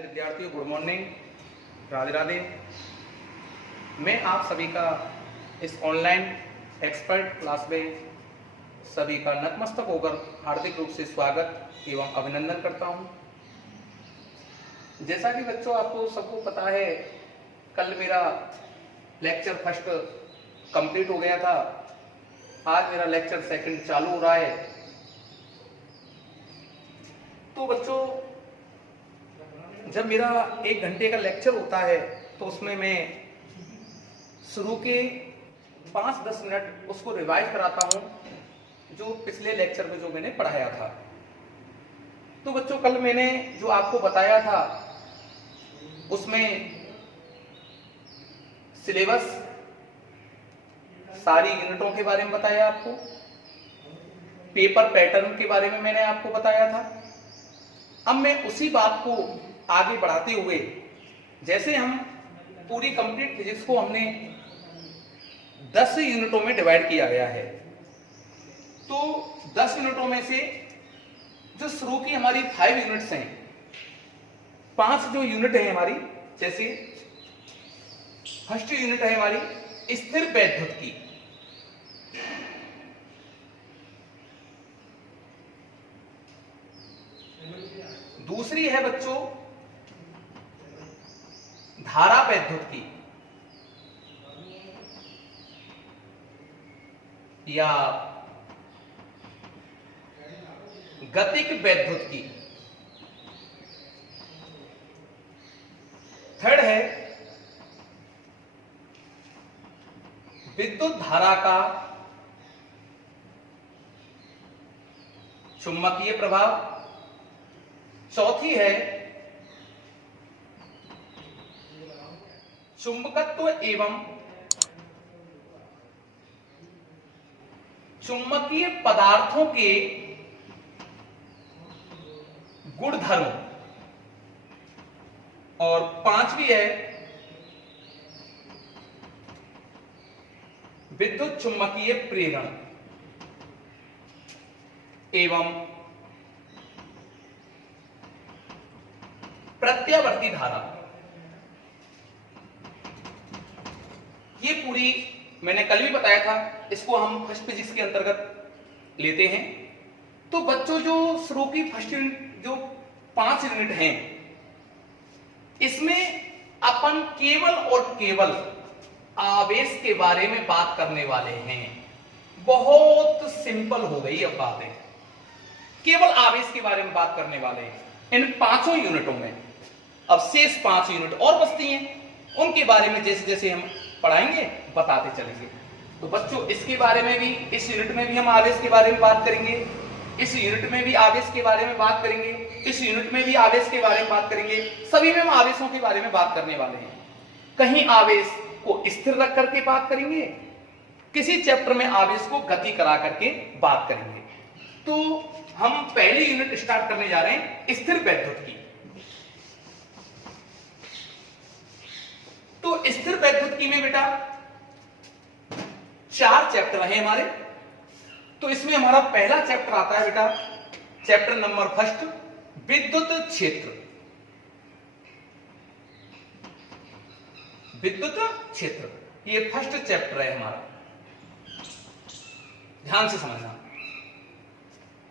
विद्यार्थियों, good morning, Radhe Radhe. मैं आप सभी का इस ऑनलाइन एक्सपर्ट क्लास में सभी का नतमस्तक होकर हार्दिक रूप से स्वागत एवं अभिनंदन करता हूं। जैसा कि बच्चों आपको सबको पता है, कल मेरा लेक्चर फर्स्ट कंप्लीट हो गया था। आज मेरा लेक्चर सेकंड चालू हो रहा है। तो बच्चों, जब मेरा 1 घंटे का लेक्चर होता है तो उसमें मैं शुरू के 5-10 मिनट उसको रिवाइज कराता हूं, जो पिछले लेक्चर में जो मैंने पढ़ाया था। तो बच्चों, कल मैंने जो आपको बताया था उसमें सिलेबस, सारी यूनिटों के बारे में बताया आपको, पेपर पैटर्न के बारे में मैंने आपको बताया था। अब मैं उसी बात को आगे बढ़ाते हुए, जैसे हम पूरी कंप्लीट फिजिक्स को हमने 10 यूनिटों में डिवाइड किया गया है, तो 10 यूनिटों में से जो शुरू की हमारी 5 यूनिट्स हैं, 5 जो यूनिट है हमारी, जैसे फर्स्ट यूनिट है हमारी स्थिर वैद्युत की। दूसरी है बच्चों धारा वैद्युत की या गतिक वैद्युत की। थर्ड है विद्युत धारा का चुंबकीय प्रभाव। चौथी है चुंबकत्व एवं चुंबकीय पदार्थों के गुणधर्म। और 5वीं है विद्युत चुंबकीय प्रेरण एवं प्रत्यावर्ती धारा। ये पूरी मैंने कल भी बताया था, इसको हम फर्स्ट फिजिक्स के अंतर्गत लेते हैं। तो बच्चों, जो शुरू की फर्स्ट यूनिट जो 5 यूनिट हैं, इसमें अपन केवल और केवल आवेश के बारे में बात करने वाले हैं। बहुत सिंपल हो गई अब बातें, केवल आवेश के बारे में बात करने वाले हैं इन 5 यूनिटों में। अब शेष 5 यूनिट और बचती हैं, उनके बारे में जैसे जैसे हम पढ़ाएंगे बताते चलेंगे। तो बच्चों, इसके बारे में भी, इस यूनिट में भी हम आवेश के बारे में बात करेंगे, इस यूनिट में भी आवेश के बारे में बात करेंगे, इस यूनिट में भी आवेश के बारे में बात करेंगे। सभी में हम आवेशों के बारे में बात करने वाले हैं। कहीं आवेश को स्थिर रख करके बात करेंगे, किसी चैप्टर में आवेश को गति करा करके बात करेंगे। तो हम पहली यूनिट स्टार्ट करने जा रहे हैं स्थिर वैद्युत की। तो स्थिर वैद्युत की में बेटा 4 चैप्टर हैं हमारे। तो इसमें हमारा पहला चैप्टर आता है बेटा, चैप्टर नंबर फर्स्ट, विद्युत क्षेत्र। विद्युत क्षेत्र ये फर्स्ट चैप्टर है हमारा, ध्यान से समझना।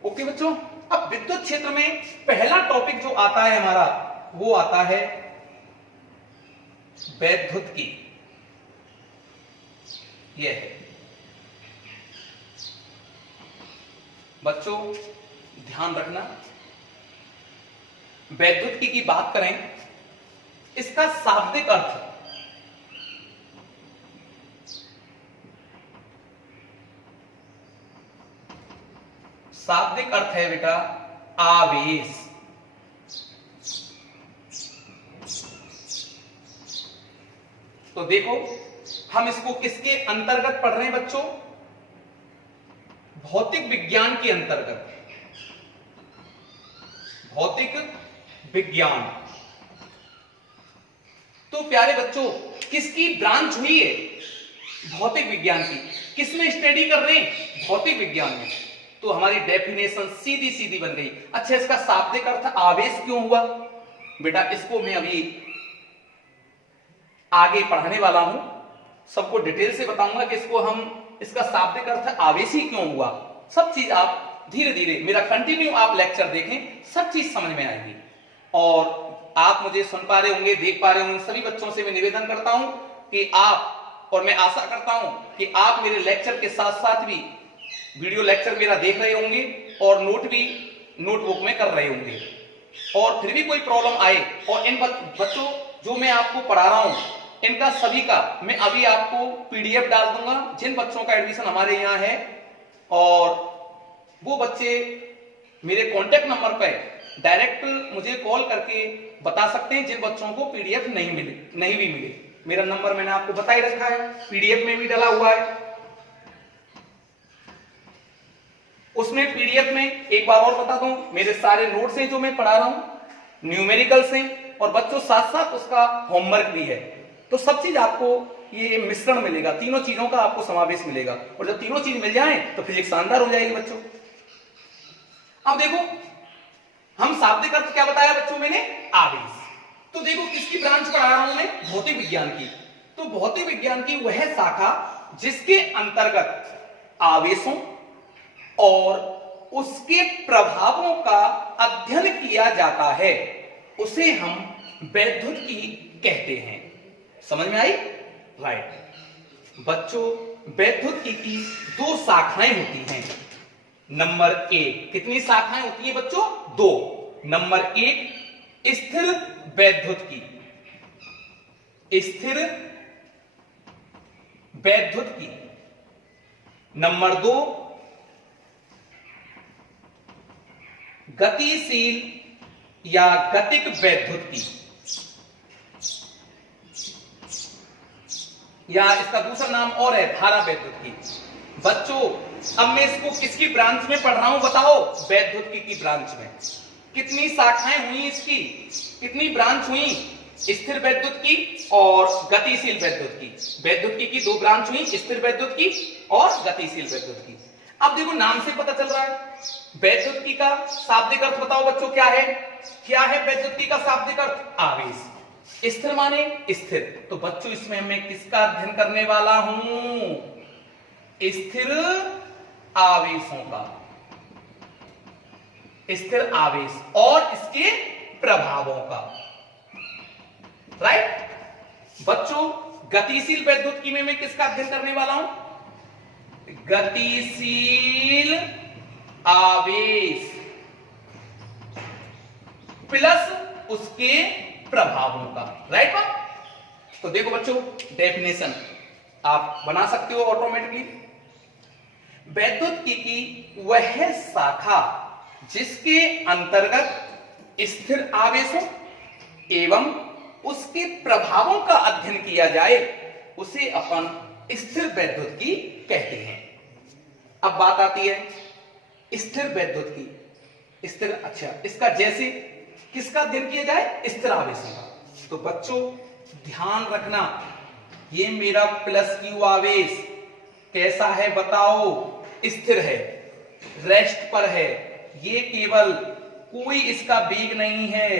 ओके बच्चों, अब विद्युत क्षेत्र में पहला टॉपिक जो आता है हमारा, वो आता है वैद्युत की। यह है बच्चों, ध्यान रखना, वैद्युत की बात करें, इसका शाब्दिक अर्थ है बेटा आवेश। तो देखो, हम इसको किसके अंतर्गत पढ़ रहे हैं बच्चों? भौतिक विज्ञान के अंतर्गत। भौतिक विज्ञान। तो प्यारे बच्चों, किसकी ब्रांच हुई है? भौतिक विज्ञान की। किसमें स्टडी कर रहे हैं? भौतिक विज्ञान में। तो हमारी डेफिनेशन सीधी सीधी बन गई। अच्छा, इसका शाब्दिक अर्थ आवेश क्यों हुआ? बेटा इसको मैं अभी आगे पढ़ाने वाला हूं, सबको डिटेल से बताऊंगा कि इसका शाब्दिक अर्थ आवेश ही क्यों हुआ। सब चीज आप धीरे धीरे मेरा कंटिन्यू आप लेक्चर देखें, सब चीज समझ में आएगी। और आप मुझे सुन पा रहे होंगे, देख पा रहे होंगे, सभी बच्चों से मैं निवेदन करता हूं कि आप, और मैं आशा करता हूं कि आप मेरे लेक्चर के साथ साथ भी वीडियो लेक्चर मेरा देख रहे होंगे और नोट भी नोटबुक में कर रहे होंगे। और फिर भी कोई प्रॉब्लम आए और इन बच्चों जो मैं आपको पढ़ा रहा हूं इनका सभी का मैं अभी आपको पीडीएफ डाल दूंगा, जिन बच्चों का एडमिशन हमारे यहाँ है, और वो बच्चे मेरे कांटेक्ट नंबर पर डायरेक्ट मुझे कॉल करके बता सकते हैं जिन बच्चों को पीडीएफ नहीं भी मिले। मेरा नंबर मैंने आपको बता ही रखा है, पीडीएफ में भी डाला हुआ है। उसमें पीडीएफ में एक बार और बता दूं, मेरे सारे नोट्स हैं जो मैं पढ़ा रहा हूं, न्यूमेरिकल्स हैं, और बच्चों साथ साथ उसका होमवर्क भी है। तो सब चीज आपको ये मिश्रण मिलेगा, तीनों चीजों का आपको समावेश मिलेगा, और जब तीनों चीज मिल जाए तो फिजिक्स शानदार हो जाएगी बच्चों। अब देखो हम शाब्दिक अर्थ क्या बताया बच्चों मैंने, आवेश। तो देखो किसकी ब्रांच पढ़ा रहा हूं मैं, भौतिक विज्ञान की। तो भौतिक विज्ञान की वह शाखा जिसके अंतर्गत आवेशों और उसके प्रभावों का अध्ययन किया जाता है उसे हम वैद्युतिकी कहते हैं। समझ में आई? राइट बच्चों, वैद्युतिकी की दो शाखाएं होती हैं। नंबर एक, कितनी शाखाएं होती है बच्चों? दो। नंबर एक स्थिर वैद्युतिकी, स्थिर वैद्युतिकी। नंबर दो गतिशील या गतिक वैद्युतिकी, या इसका दूसरा नाम और है धारा वैद्युतिकी। बच्चों अब मैं इसको किसकी ब्रांच में पढ़ रहा हूं बताओ? वैद्युतिकी की ब्रांच में। कितनी शाखाएं हुई इसकी, कितनी ब्रांच हुई? स्थिर वैद्युतिकी और गतिशील वैद्युतिकी। वैद्युतिकी की दो ब्रांच हुई, स्थिर वैद्युतिकी और गतिशील वैद्युतिकी। अब देखो नाम से पता चल रहा है, वैद्युतिकी का शाब्दिक अर्थ बताओ बच्चों क्या है? क्या है वैद्युतिकी का शाब्दिक अर्थ? आवेश। स्थिर माने स्थिर, तो बच्चों इसमें मैं किसका अध्ययन करने वाला हूं? स्थिर आवेशों का, स्थिर आवेश और इसके प्रभावों का। राइट बच्चों, गतिशील वैद्युतिकी में मैं किसका अध्ययन करने वाला हूं? गतिशील आवेश प्लस उसके प्रभावों का। राइट बात? तो देखो बच्चों डेफिनेशन आप बना सकते हो ऑटोमेटिकली। वैद्युतिकी की वह शाखा जिसके अंतर्गत स्थिर आवेशों एवं उसके प्रभावों का अध्ययन किया जाए उसे अपन स्थिर वैद्युतिकी कहते हैं। अब बात आती है स्थिर वैद्युतिकी, स्थिर, अच्छा इसका जैसे किसका अध्ययन किया जाए? स्थिर आवेशों का। तो बच्चों ध्यान रखना, ये मेरा प्लस क्यू आवेश कैसा है बताओ? स्थिर है, रेस्ट पर है, ये केवल कोई इसका वेग नहीं है,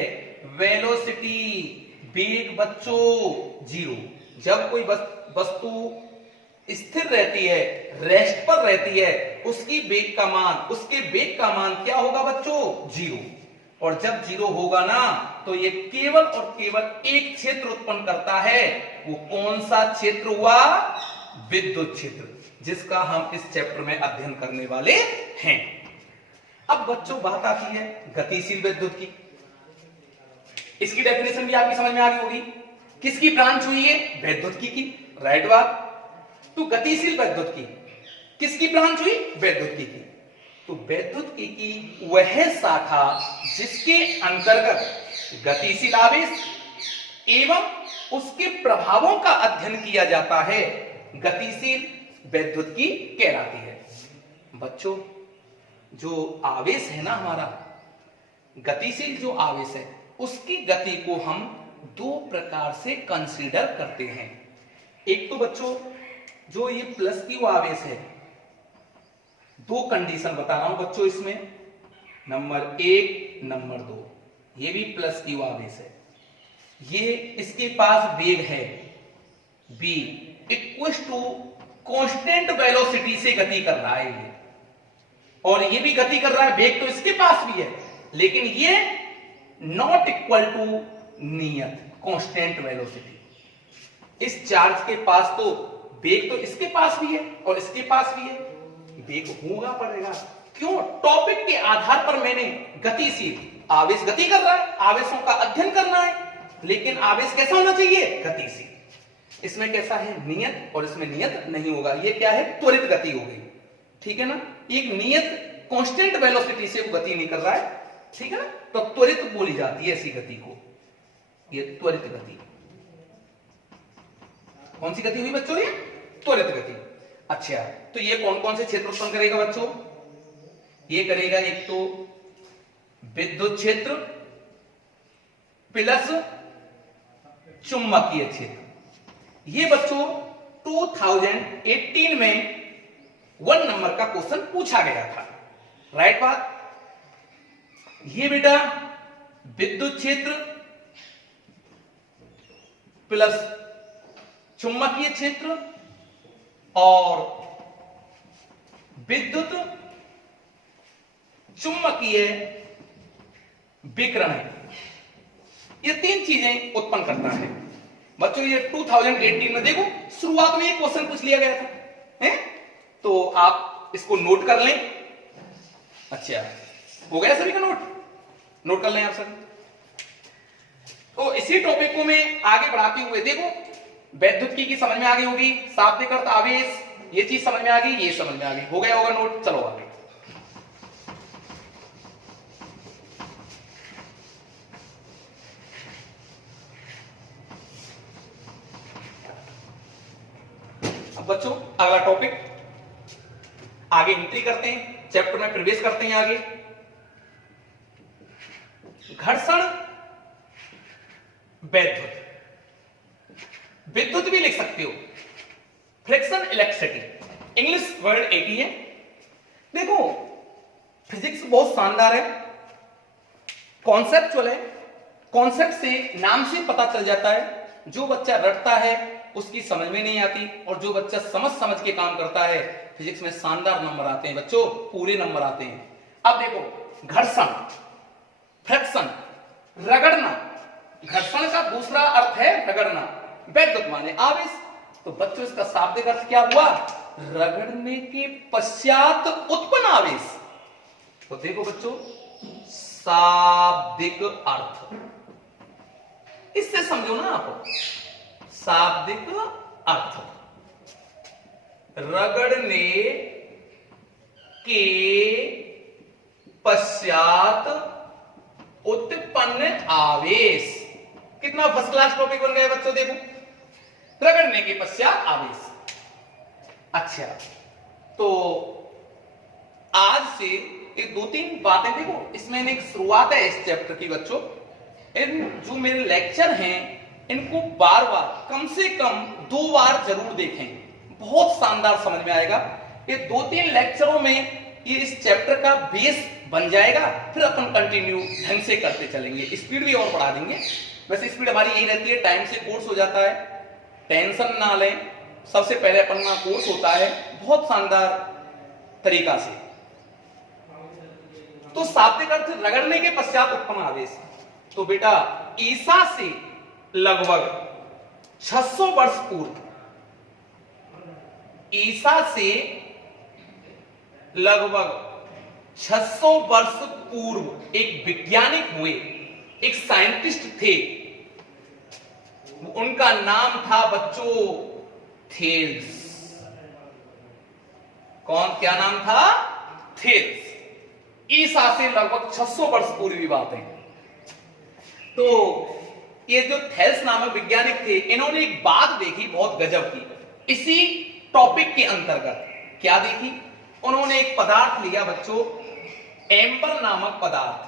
वेलोसिटी वेग बच्चों जीरो। जब कोई वस्तु स्थिर रहती है, रेस्ट पर रहती है, उसके वेग का मान क्या होगा बच्चों? जीरो। और जब जीरो होगा ना तो ये केवल और केवल एक क्षेत्र उत्पन्न करता है। वो कौन सा क्षेत्र हुआ? विद्युत क्षेत्र, जिसका हम इस चैप्टर में अध्ययन करने वाले हैं। अब बच्चों बात आती है गतिशील विद्युतिकी। इसकी डेफिनेशन भी आपकी समझ में आ गई होगी। किसकी ब्रांच हुई है? वैद्युतिकी की। राइट बात। तो गतिशील वैद्युतिकी किसकी ब्रांच हुई? वैद्युतिकी की। तो वैद्युतिकी की वह शाखा जिसके अंतर्गत गतिशील आवेश एवं उसके प्रभावों का अध्ययन किया जाता है गतिशील वैद्युतिकी कहलाती है। बच्चों जो आवेश है ना हमारा, गतिशील जो आवेश है उसकी गति को हम दो प्रकार से कंसीडर करते हैं। एक तो बच्चों जो ये प्लस क्यू आवेश है, दो कंडीशन बता रहा हूं बच्चों इसमें, नंबर एक नंबर दो। ये भी प्लस क्यू आवेश है। ये इसके पास वेग है v equals to constant velocity से गति कर रहा है ये, और ये भी गति कर रहा है, वेग तो इसके पास भी है, लेकिन ये नॉट इक्वल टू नियत कांस्टेंट वेलोसिटी। इस चार्ज के पास तो वेग तो इसके पास भी है और इसके पास भी है, वेग होगा पड़ेगा। क्यों? टॉपिक के आधार पर मैंने गतिशील, आवेश गति कर रहा है, आवेशों का अध्ययन करना है, लेकिन आवेश कैसा होना चाहिए? गतिशील। इसमें कैसा है? नियत, और इसमें नियत नहीं होगा। ये क्या है? त्वरित गति हो गई, ठीक है ना। एक नियत कांस्टेंट वेलोसिटी से वो गति नहीं कर रहा है, ठीक है ना, तो त्वरित बोली जाती है ऐसी गति को, ये त्वरित गति। कौन सी गति हुई बच्चों? ये त्वरित गति। अच्छा, तो ये कौन कौन से क्षेत्र उत्पन्न करेगा बच्चों? ये करेगा एक तो विद्युत क्षेत्र प्लस चुंबकीय क्षेत्र। ये बच्चों 2018 में 1 नंबर का क्वेश्चन पूछा गया था, राइट बात। ये बेटा विद्युत क्षेत्र प्लस चुंबकीय क्षेत्र और विद्युत चुंबकीय विकिरण है, ये 3 चीजें उत्पन्न करता है बच्चों। ये 2018 में देखो शुरुआत में एक क्वेश्चन पूछ लिया गया था, हैं? तो आप इसको नोट कर लें। अच्छा, हो गया सभी का नोट कर लें आप सभी। तो इसी टॉपिक को मैं आगे बढ़ाते हुए देखो, वैद्युतिकी की समझ में आ गई होगी, शाब्दिक अर्थ आवेश, ये चीज समझ में आ गई, ये समझ में आ गई, हो गया होगा नोट। चलो आगे। अब बच्चों अगला टॉपिक आगे एंट्री करते हैं, चैप्टर में प्रवेश करते हैं आगे। घर्षण वैद्युत, विद्युत भी लिख सकते हो, फ्रिक्शन इलेक्ट्रिसिटी, इंग्लिश वर्ड एक ही है। देखो फिजिक्स बहुत शानदार है, कॉन्सेप्चुअल है, कॉन्सेप्ट से नाम से पता चल जाता है। जो बच्चा रटता है उसकी समझ में नहीं आती, और जो बच्चा समझ के काम करता है, फिजिक्स में शानदार नंबर आते हैं बच्चों, पूरे नंबर आते हैं। अब देखो घर्षण, फ्रिक्शन, रगड़ना, घर्षण का दूसरा अर्थ है रगड़ना, वैद्युत माने आवेश। तो बच्चों इसका शाब्दिक अर्थ क्या हुआ? रगड़ने के पश्चात उत्पन्न आवेश। तो देखो बच्चों शाब्दिक अर्थ, इससे समझो ना आप, शाब्दिक अर्थ रगड़ने के पश्चात उत्पन्न आवेश। कितना फर्स्ट क्लास टॉपिक बन गया बच्चों, देखो रगड़ने के पश्चात आवेश। अच्छा, तो आज से एक 2-3 बातें देखो, इसमें एक शुरुआत है इस चैप्टर की बच्चों। इन जो मेरे लेक्चर हैं इनको बार बार, कम से कम 2 बार जरूर देखें, बहुत शानदार समझ में आएगा। ये 2-3 लेक्चरों में ये इस चैप्टर का बेस बन जाएगा, फिर अपन कंटिन्यू ढंग से करते चलेंगे, स्पीड भी और बढ़ा देंगे। वैसे स्पीड हमारी यही रहती है, टाइम से कोर्स हो जाता है, टेंशन ना लें। सबसे पहले अपन का कोर्स होता है बहुत शानदार तरीका से। तो शाब्दिक अर्थ रगड़ने के पश्चात उत्पन्न आवेश। तो बेटा ईसा से लगभग 600 वर्ष पूर्व, ईसा से लगभग 600 वर्ष पूर्व एक वैज्ञानिक हुए, एक साइंटिस्ट थे, उनका नाम था बच्चों थेल्स। कौन, क्या नाम था? थेल्स। ईसा से लगभग 600 वर्ष पूर्व की बात है। तो ये जो थेल्स नामक वैज्ञानिक थे, इन्होंने एक बात देखी बहुत गजब की इसी टॉपिक के अंतर्गत। क्या देखी? उन्होंने एक पदार्थ लिया बच्चों, एम्बर नामक पदार्थ,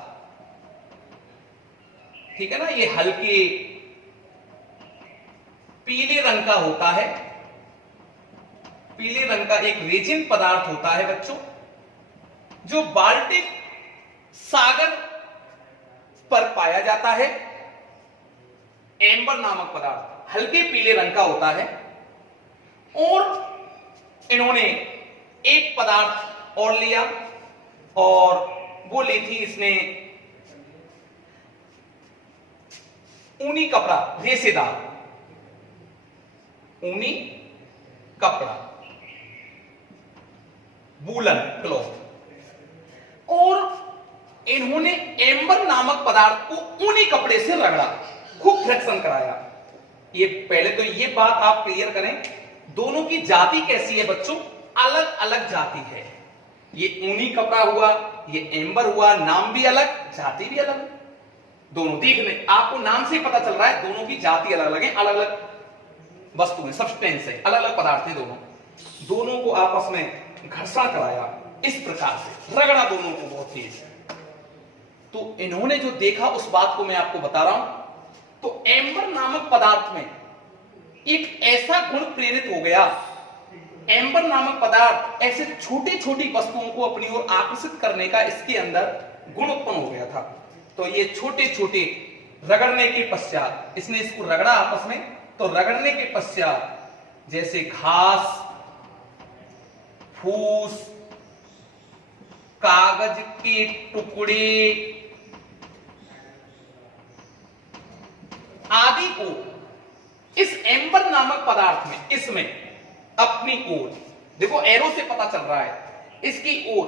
ठीक है ना, ये हल्के पीले रंग का होता है, पीले रंग का एक रेजिन पदार्थ होता है बच्चों, जो बाल्टिक सागर पर पाया जाता है। एम्बर नामक पदार्थ हल्के पीले रंग का होता है। और इन्होंने एक पदार्थ और लिया और वो ली थी इसने ऊनी कपड़ा, रेशेदार ऊनी कपड़ा, वूलन क्लॉथ। और इन्होंने एम्बर नामक पदार्थ को ऊनी कपड़े से रगड़ा, खूब फ्रिक्शन कराया। ये पहले तो ये बात आप क्लियर करें, दोनों की जाति कैसी है बच्चों? अलग अलग जाति है। ये ऊनी कपड़ा हुआ, ये एम्बर हुआ, नाम भी अलग, जाति भी अलग। दोनों देखने आपको नाम से पता चल रहा है दोनों की जाति अलग अलग है, अलग अलग वस्तु है, सब्सटेंस है, अलग अलग पदार्थ है। दोनों को आपस में घर्षण कराया, इस प्रकार से रगड़ा दोनों को बहुत तेज। तो इन्होंने जो देखा उस बात को मैं आपको बता रहा हूं। तो एम्बर नामक पदार्थ में एक ऐसा गुण प्रेरित हो गया, एम्बर नामक पदार्थ ऐसे छोटी छोटी वस्तुओं को अपनी ओर आकर्षित करने का इसके अंदर गुण उत्पन्न हो गया था। तो ये छोटे छोटे रगड़ने के पश्चात इसने इसको रगड़ा आपस में। तो रगड़ने के पश्चात जैसे घास, फूस, कागज के टुकड़े आदि को इस एम्बर नामक पदार्थ में, इसमें अपनी ओर, देखो एरो से पता चल रहा है, इसकी ओर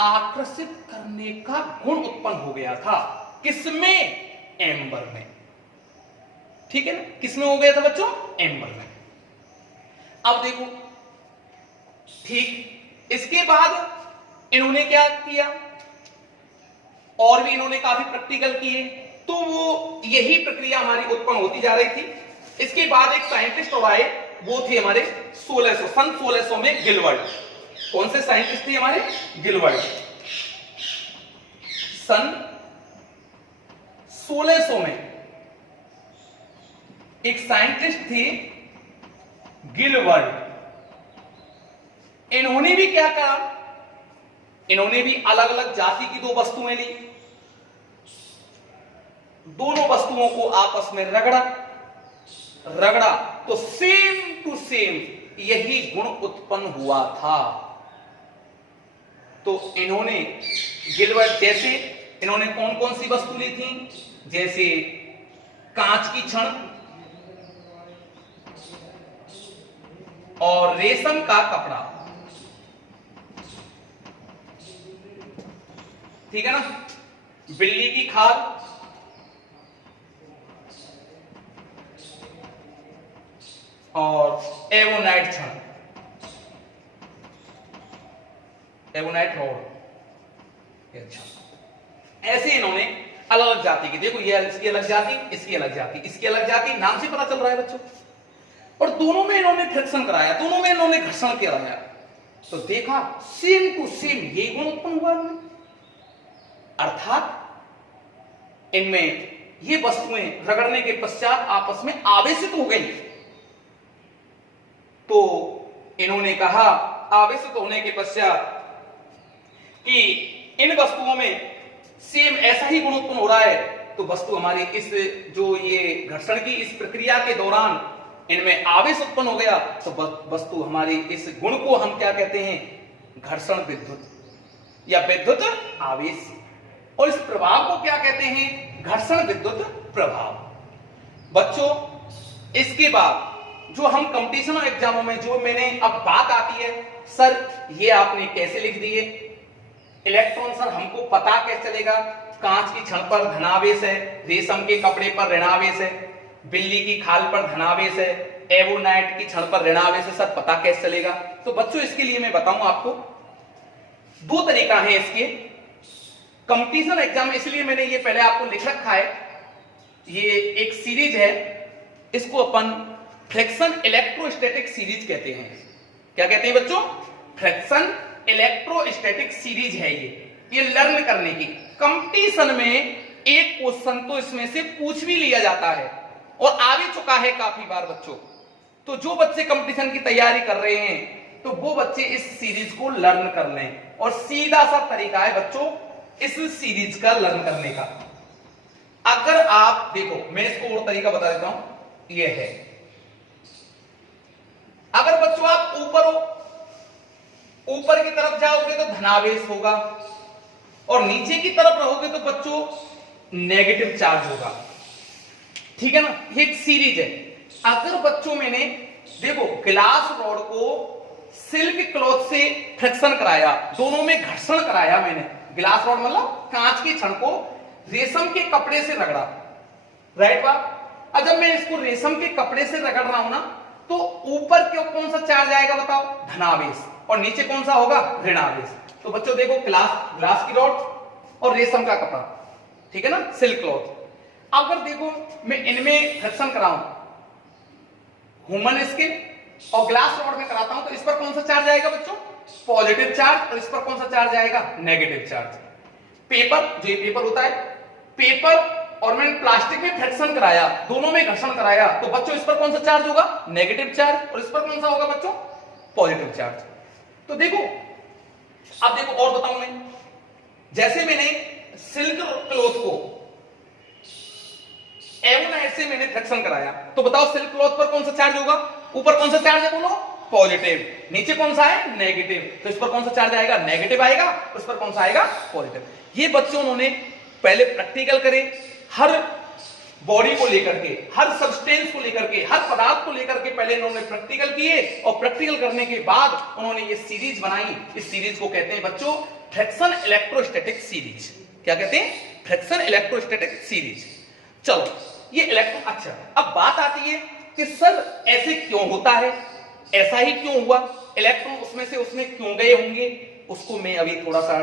आकर्षित करने का गुण उत्पन्न हो गया था। किसमें? एम्बर में। ठीक है ना? किसमें हो गया था बच्चों? एम्बर में। अब देखो, ठीक इसके बाद इन्होंने क्या किया, और भी इन्होंने काफी प्रैक्टिकल किए। तो वो यही प्रक्रिया हमारी उत्पन्न होती जा रही थी। इसके बाद एक साइंटिस्ट और आए, वो थे हमारे 1600, सन 1600 में गिलबर्ट। कौन से साइंटिस्ट थे हमारे? गिलबर्ट। सन 1600 में एक साइंटिस्ट थे गिलबर्ट। इन्होंने भी क्या करा, इन्होंने भी अलग अलग जाति की दो वस्तुएं ली, दोनों वस्तुओं को आपस में रगड़ा तो सेम टू सेम यही गुण उत्पन्न हुआ था। तो इन्होंने गिलबर्ट जैसे इन्होंने कौन कौन सी वस्तु ली थी? जैसे कांच की छड़ और रेशम का कपड़ा, ठीक है ना, बिल्ली की खाल और एवोनाइट छड़, एवोनाइट रॉड। अच्छा, ऐसे इन्होंने अलग अलग जाति की, देखो ये इसकी अलग जाति, इसकी अलग जाति, इसकी अलग जाति, नाम से पता चल रहा है बच्चों। और दोनों में इन्होंने फ्रिक्शन कराया, दोनों में इन्होंने घर्षण कराया। तो देखा सेम टू सेम ये गुण उत्पन्न हुआ इनमें। अर्थात इनमें ये वस्तुएं रगड़ने के पश्चात आपस में आवेशित हो गई। तो इन्होंने कहा आवेशित होने के पश्चात कि इन वस्तुओं में सेम ऐसा ही गुण उत्पन्न हो रहा है, तो वस्तु हमारी इस जो ये घर्षण की इस प्रक्रिया के दौरान इनमें आवेश उत्पन्न हो गया। तो वस्तु हमारी इस गुण को हम क्या कहते हैं? घर्षण विद्युत या विद्युत आवेश। और इस प्रभाव को क्या कहते हैं? घर्षण विद्युत प्रभाव। बच्चों, इसके बाद जो हम कंपटीशन और एग्जामों में जो मैंने अब बात आती है, सर ये आपने कैसे लिख दिए इलेक्ट्रॉन, सर हमको पता कैसे चलेगा? कांच की छड़ पर धनावेश है, रेशम के कपड़े पर ऋणावेश है, बिल्ली की खाल पर धनावेश है, एवोनाइट की छड़ पर ऋणावेश है, सर पता कैसे चलेगा? तो बच्चों इसके लिए मैं बताऊं आपको, दो तरीका है इसके। कंपटीशन एग्जाम, इसलिए मैंने ये पहले आपको लिख रखा है, ये एक सीरीज है, इसको अपन फ्रिक्शन इलेक्ट्रोस्टैटिक सीरीज कहते हैं। क्या कहते हैं बच्चों? फ्रिक्शन इलेक्ट्रोस्टैटिक सीरीज है ये लर्न करने की। कंपटीशन में एक क्वेश्चन तो इसमें से पूछ भी लिया जाता है और आ भी चुका है काफी बार बच्चों। तो जो बच्चे कंपटीशन की तैयारी कर रहे हैं तो वो बच्चे इस सीरीज को लर्न कर लें। और सीधा सा तरीका है बच्चों इस सीरीज का लर्न करने का। देखो मैं इसको और तरीका बता देता हूं, ये है अगर बच्चों आप ऊपर हो, ऊपर की तरफ जाओगे तो धनावेश होगा और नीचे की तरफ रहोगे तो बच्चों नेगेटिव चार्ज होगा। ठीक है ना, ये एक सीरीज है। अगर बच्चों मैंने देखो ग्लास रॉड को सिल्क क्लॉथ से फ्रिक्शन कराया, दोनों में घर्षण कराया मैंने, ग्लास रॉड मतलब कांच के छड़ को रेशम के कपड़े से रगड़ा, राइट बात। अब जब मैं इसको रेशम के कपड़े से रगड़ रहा हूं ना, तो ऊपर क्यों कौन सा चार्ज आएगा बताओ, धनावेश, और नीचे कौन सा होगा, ऋणावेश। तो बच्चों देखो ग्लास की रॉड और रेशम का कपड़ा, ठीक है ना, सिल्क क्लॉथ। अगर देखो मैं इनमें घर्षण कराऊं, ह्यूमन स्किन और ग्लास रॉड में कराता हूं, तो इस पर कौन सा चार्ज आएगा बच्चों, पॉजिटिव चार्ज, और इस पर कौन सा चार्ज आएगा, नेगेटिव चार्ज। पेपर, जो ये पेपर होता है, पेपर और मैंने प्लास्टिक में फ्रिक्शन कराया, दोनों में घर्षण कराया, तो बच्चों इस पर कौन सा चार्ज होगा, नेगेटिव चार्ज, और इस पर कौन सा होगा बच्चों, पॉजिटिव चार्ज। तो देखो अब देखो और बताऊं मैं, जैसे मैंने सिल्क क्लॉथ को एवोनाइट से मैंने फ्रिक्शन कराया, तो बताओ सिल्क क्लॉथ पर कौन सा चार्ज होगा, ऊपर कौन सा चार्ज है बोलो, पॉजिटिव, नीचे कौन सा है, नेगेटिव, तो इस पर कौन सा चार्ज आएगा, नेगेटिव आएगा, उस पर कौन सा आएगा, पॉजिटिव। ये बच्चों उन्होंने पहले प्रैक्टिकल करे, हर बॉडी को लेकर के, हर सब्सटेंस को लेकर के, हर पदार्थ को लेकर के पहले इन्होंने प्रैक्टिकल किए, और प्रैक्टिकल करने के बाद उन्होंने ये सीरीज बनाई। इस सीरीज को कहते हैं बच्चों फ्रिक्शन इलेक्ट्रोस्टैटिक सीरीज। क्या कहते हैं, फ्रिक्शन इलेक्ट्रोस्टैटिक सीरीज। चलो ये इलेक्ट्रो, अच्छा अब बात आती है कि सर ऐसे क्यों होता है, ऐसा ही क्यों हुआ, इलेक्ट्रॉन उसमें से उसमें क्यों गए होंगे, उसको मैं अभी थोड़ा सा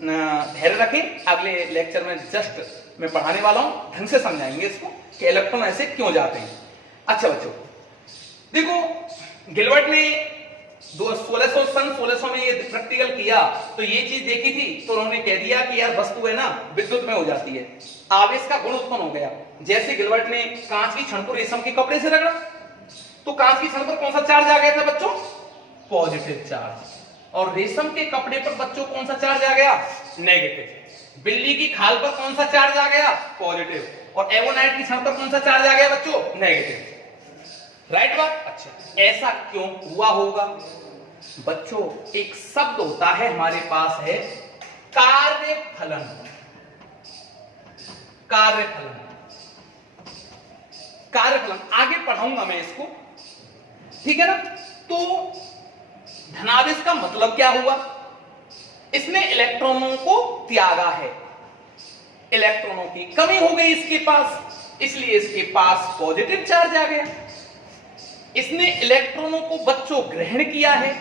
धैर्य रखें, अगले लेक्चर में जस्ट मैं पढ़ाने वाला हूं, ढंग से समझाएंगे इसको कि इलेक्ट्रॉन ऐसे क्यों जाते हैं। अच्छा बच्चों देखो गिलबर्ट ने 1600 में ये प्रैक्टिकल किया, तो ये चीज देखी थी, तो उन्होंने कह दिया कि यार वस्तु है ना विद्युत में हो जाती है, आवेश का गुण उत्पन्न हो गया। जैसे गिलबर्ट ने कांच की छड़ को रेशम के कपड़े से रगड़ा, तो कांच की छड़ पर कौन सा चार्ज आ गया था बच्चों, पॉजिटिव चार्ज, और रेशम के कपड़े पर बच्चों कौन सा चार्ज आ गया, नेगेटिव। बिल्ली की खाल पर कौन सा चार्ज आ गया, पॉजिटिव, और एवोनाइट की छड़ पर कौन सा चार्ज आ गया बच्चों, नेगेटिव, राइट बात। अच्छा ऐसा क्यों हुआ होगा बच्चों, एक शब्द होता है हमारे पास है कार्यफलन, कार्यफलन, कार्यफलन आगे पढ़ाऊंगा मैं इसको, ठीक है ना। तो धनावेश का मतलब क्या हुआ, इसने इलेक्ट्रॉनों को त्यागा है, इलेक्ट्रॉनों की कमी हो गई इसके पास, इसलिए इसके पास पॉजिटिव चार्ज आ गया। इसने इलेक्ट्रॉनों को बच्चों ग्रहण किया है,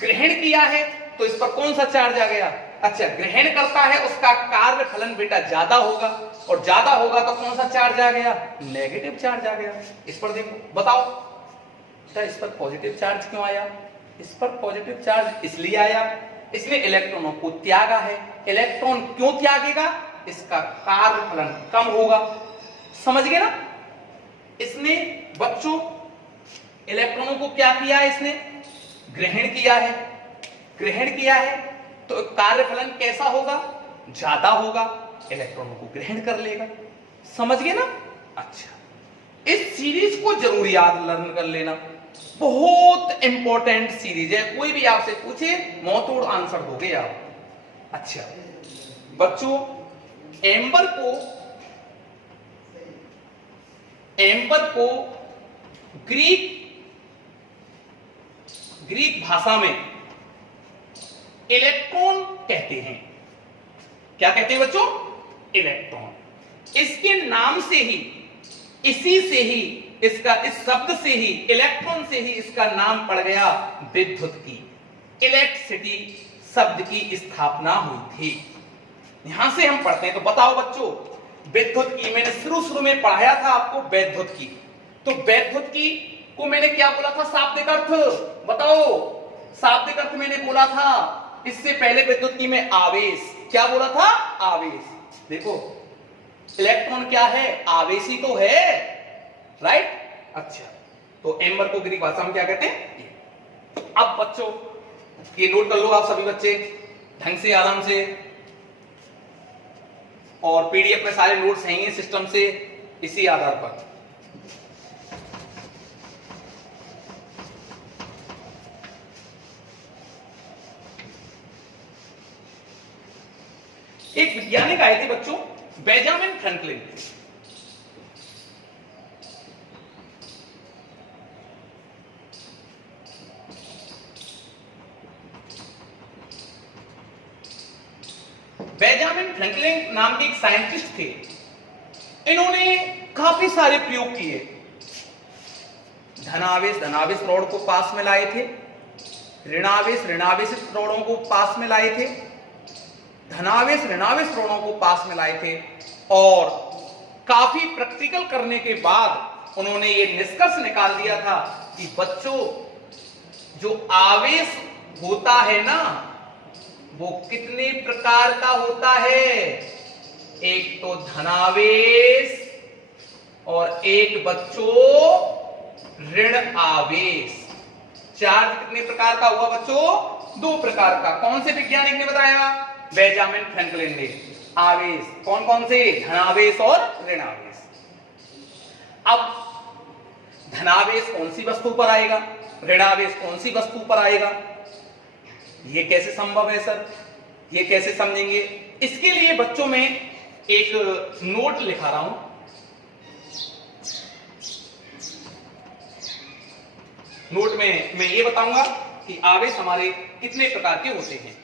ग्रहण किया है, तो इस पर कौन सा चार्ज आ गया, अच्छा ग्रहण करता है उसका कार्यफलन बेटा ज्यादा होगा, और ज्यादा होगा तो कौन सा चार्ज आ गया, नेगेटिव चार्ज आ गया। इस पर देखो बताओ बेटा, इस पर पॉजिटिव चार्ज क्यों आया, इस पर पॉजिटिव चार्ज इसलिए आया, इसने इलेक्ट्रॉनों को त्यागा है। इलेक्ट्रॉन क्यों त्यागेगा, इसका कार्यफलन कम होगा, समझ गए ना। इसने बच्चों इलेक्ट्रॉनों को क्या किया है, इसने ग्रहण किया है, ग्रहण किया है, तो कार्यफलन कैसा होगा, ज्यादा होगा, इलेक्ट्रॉनों को ग्रहण कर लेगा, समझ गए ना। अच्छा इस सीरीज को जरूर याद लर्न कर लेना, बहुत इंपॉर्टेंट सीरीज है, कोई भी आपसे पूछे मुंहतोड़ आंसर दोगे आप। अच्छा बच्चों एम्बर को ग्रीक भाषा में इलेक्ट्रॉन कहते हैं। क्या कहते हैं बच्चों, इलेक्ट्रॉन। इसके नाम से ही, इसी से ही इसका, इस शब्द से ही, इलेक्ट्रॉन से ही इसका नाम पड़ गया विद्युत की, इलेक्ट्रिसिटी शब्द की स्थापना हुई थी। यहां से हम पढ़ते हैं, तो बताओ बच्चों विद्युत की, मैंने शुरू में पढ़ाया था आपको वैद्युत की, तो वैद्युत की को मैंने क्या बोला था, शाब्दिक अर्थ बताओ, शाब्दिक अर्थ मैंने बोला था इससे पहले विद्युत की में आवेश, क्या बोला था, आवेश। देखो इलेक्ट्रॉन क्या है, आवेशी तो है, राइट। अच्छा तो एम्बर को ग्रीक भाषा में क्या कहते हैं। अब बच्चों ये नोट कर लो आप सभी बच्चे ढंग से, आराम से, और पीडीएफ में सारे नोट्स हैं सिस्टम से, इसी आधार पर। एक वैज्ञानिक आए थे बच्चों, बेंजामिन फ्रैंकलिन। बेंजामिन फ्रैंकलिन नाम के एक साइंटिस्ट थे। इन्होंने काफी सारे प्रयोग किए। धनावेश रॉड को पास में लाए थे, ऋणावेश रॉडों को पास में लाए थे, धनावेश रॉडों को पास में लाए थे, और काफी प्रैक्टिकल करने के बाद उन्होंने ये निष्कर्ष निकाल दिया था कि बच्चों, जो आवेश होता है ना, वो कितने प्रकार का होता है? एक तो धनावेश और एक बच्चों ऋण आवेश। चार्ज कितने प्रकार का हुआ बच्चों? 2 प्रकार का। कौन से वैज्ञानिक ने बताया? बेंजामिन फ्रैंकलिन ने। आवेश कौन कौन से? धनावेश और ऋणावेश। अब धनावेश कौन सी वस्तु पर आएगा, ऋणावेश कौन सी वस्तु पर आएगा? ये कैसे संभव है सर? ये कैसे समझेंगे? इसके लिए बच्चों में एक नोट लिखा रहा हूं। नोट में मैं ये बताऊंगा कि आवेश हमारे कितने प्रकार के होते हैं।